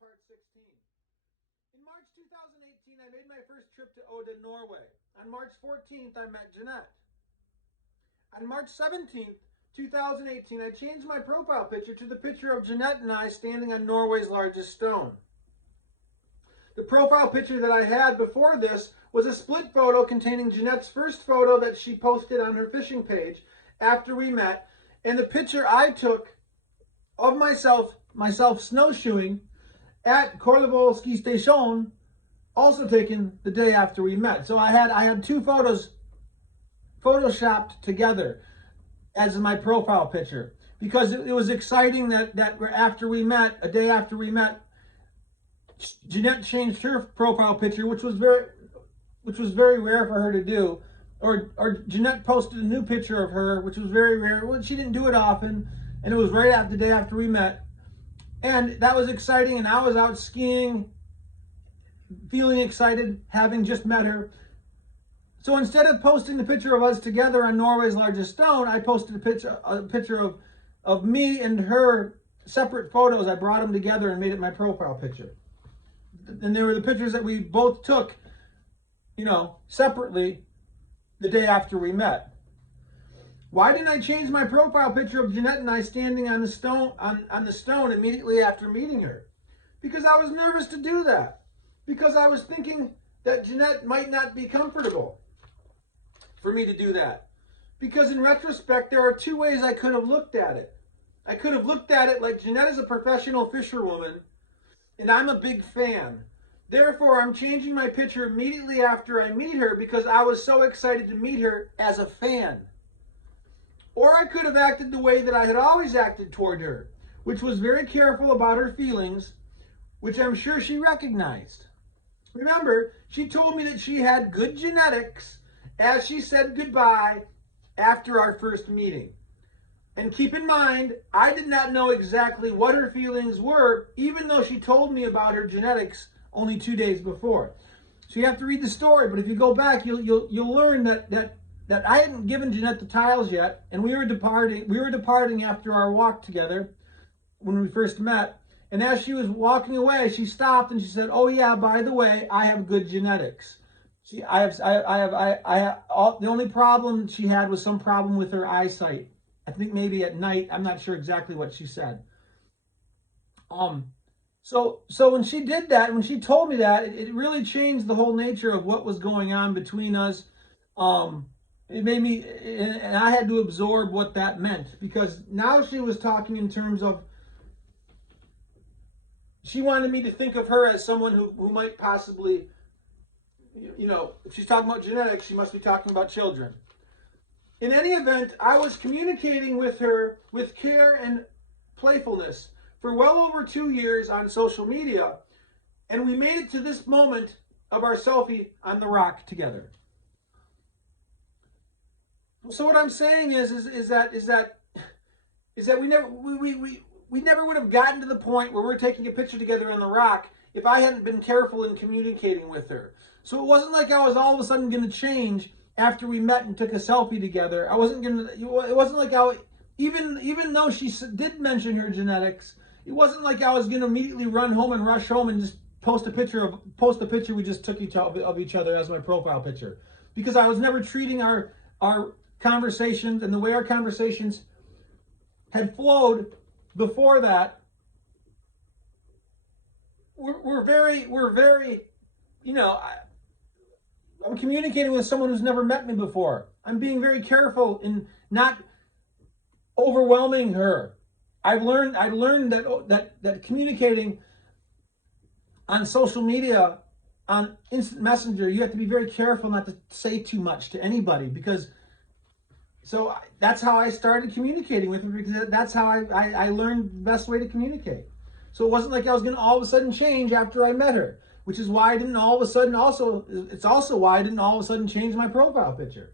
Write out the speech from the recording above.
Part 16. In March 2018, I made my first trip to Oda, Norway. On March 14th, I met Jeanett. On March 17th, 2018, I changed my profile picture to the picture of Jeanett and I standing on Norway's largest stone. The profile picture that I had before this was a split photo containing Jeanett's first photo that she posted on her fishing page after we met, and the picture I took of myself snowshoeing at Korlevoll ski station, also taken the day after we met. So I had two photos photoshopped together as my profile picture, because it was exciting that after we met, a day after we met, Jeanett changed her profile picture, which was very rare for her to do. Or Jeanett posted a new picture of her, which was very rare. Well, she didn't do it often, and it was right after the day after we met. And that was exciting, and I was out skiing, feeling excited, having just met her. So instead of posting the picture of us together on Norway's largest stone, I posted a picture of me and her, separate photos. I brought them together and made it my profile picture. And they were the pictures that we both took, separately the day after we met. Why didn't I change my profile picture of Jeanett and I standing on the stone immediately after meeting her? Because I was nervous to do that. Because I was thinking that Jeanett might not be comfortable for me to do that. Because in retrospect, there are two ways I could have looked at it. I could have looked at it like Jeanett is a professional fisherwoman, and I'm a big fan. Therefore, I'm changing my picture immediately after I meet her because I was so excited to meet her as a fan. Or I could have acted the way that I had always acted toward her, which was very careful about her feelings, which I'm sure she recognized. Remember, she told me that she had good genetics as she said goodbye after our first meeting. And keep in mind, I did not know exactly what her feelings were, even though she told me about her genetics only 2 days before. So you have to read the story, but if you go back, you'll learn that I hadn't given Jeanett the tiles yet, and we were departing after our walk together when we first met. And as she was walking away, she stopped and she said, "Oh yeah, by the way, I have good genetics." The only problem she had was some problem with her eyesight. I think maybe at night. I'm not sure exactly what she said. So when she did that, when she told me that, it really changed the whole nature of what was going on between us. It made me, and I had to absorb what that meant, because now she was talking in terms of, she wanted me to think of her as someone who might possibly, if she's talking about genetics, she must be talking about children. In any event, I was communicating with her with care and playfulness for well over 2 years on social media, and we made it to this moment of our selfie on the rock together. So what I'm saying is that we never would have gotten to the point where we're taking a picture together on the rock if I hadn't been careful in communicating with her. So it wasn't like I was all of a sudden going to change after we met and took a selfie together. It wasn't like even though she did mention her genetics, it wasn't like I was going to immediately run home and rush home and just post the picture we just took of each other as my profile picture, because I was never treating our conversations and the way our conversations had flowed before that. We're very, I'm communicating with someone who's never met me before. I'm being very careful in not overwhelming her. I learned that communicating on social media, on instant messenger, you have to be very careful not to say too much to anybody, because that's how I started communicating with her, because that's how I learned the best way to communicate. So it wasn't like I was going to all of a sudden change after I met her, which is why I didn't all of a sudden it's also why I didn't all of a sudden change my profile picture.